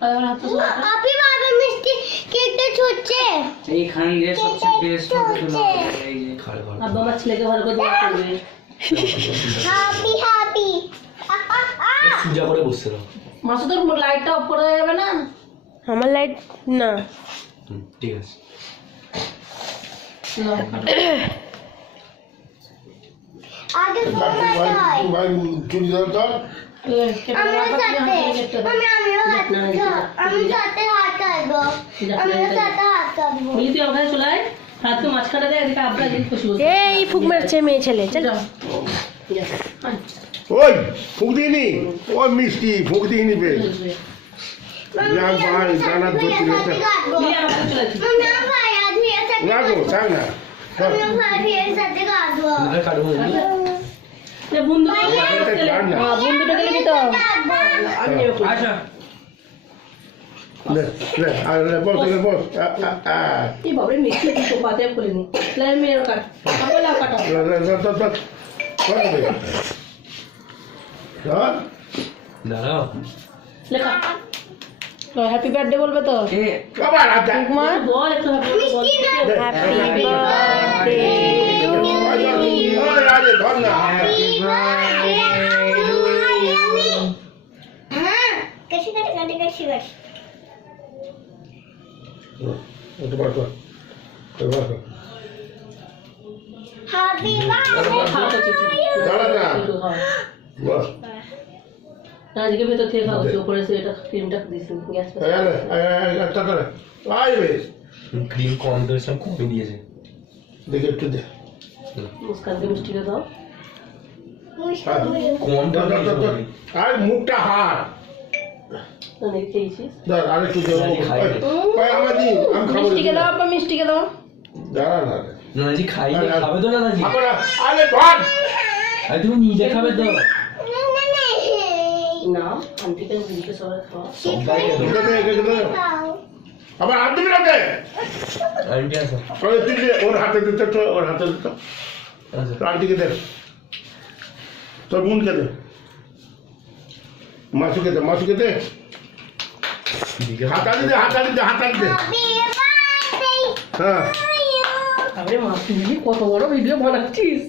আপনি বাবা মিষ্টি কেকটা ছুটছে এইখান দিয়ে সবচেয়ে বেস্ট হবে হলো এই যে আব্বা আমার ছেলেকে ভালো করে দোয়া করবে। হ্যাপি হ্যাপি পূজা করে বসছে না। মাসুদের লাইটটা অফ করে যাবে না? আমার লাইট না। ঠিক আছে। আগে ঘুমাতে হয় ভাই চুরি দরকার আমি সাথে হাত কাটবো বলি তুই ওখানে চলে আয়, হাতকে মাঝখানে দেয়, এদিকে আব্বা এদিকে খুশি বসে। এই ফুক মারছে মেয়ে ছেলে, চল। ওই ফুক দিইনি ওই মিষ্টি ফুক দিইনি বে ভাই জানার দরকার বলি আমার সাথে চলে আসি। না গো থাক না আর কাটবো না। এ বন্ধু বন্ধুটা গেলে কি তো আমি নেবো। আচ্ছা লে লে আর লে বস এই বাবরে মিষ্টি তো পাতে খুলিনি। লাই মেয়ের কাট, আবার লাও কাটা। দাঁড়াও। লেখা হ্যাপি বার্থডে বলবে তো? এ মা বল একটু হ্যাপি হ্যাপি বার্থডে হ্যাপি আজকে ভেতর থেকে খাওয়া হচ্ছে, উপরে এসে এটা ক্রিমটা দিয়েছি গ্যাস ক্রিম কম দিয়েছিলাম, কমে দিয়েছে। দেখে একটু দে মুস্কানকে মিষ্টিটা দাও। কমটা আর মুখটা হাত অনেক খেয়েছিস। ধর আরেকটু দেবো আমার দিন আমি খাবো মিষ্টিকে দাও আব্বা, মিষ্টিকে দাও। দাঁড়া না নানাজি খাইলে খাবে তো নানাজি? আরে ধর আরে তুমি নিজে খাবে তো? না আন্টিকে দিদিকে সবাই খাওয়া। আবার হাত দিবি না কে আন্টি আছে। তুই দে, ওর হাতে দিতে তো ওর হাতে দিত আচ্ছা আন্টিকে দে তোর বোনকে দে মাসুকে দে হাতালি দে হ্যাঁ আরে মা তুই কত বড় ভিডিও বানাচ্ছিস।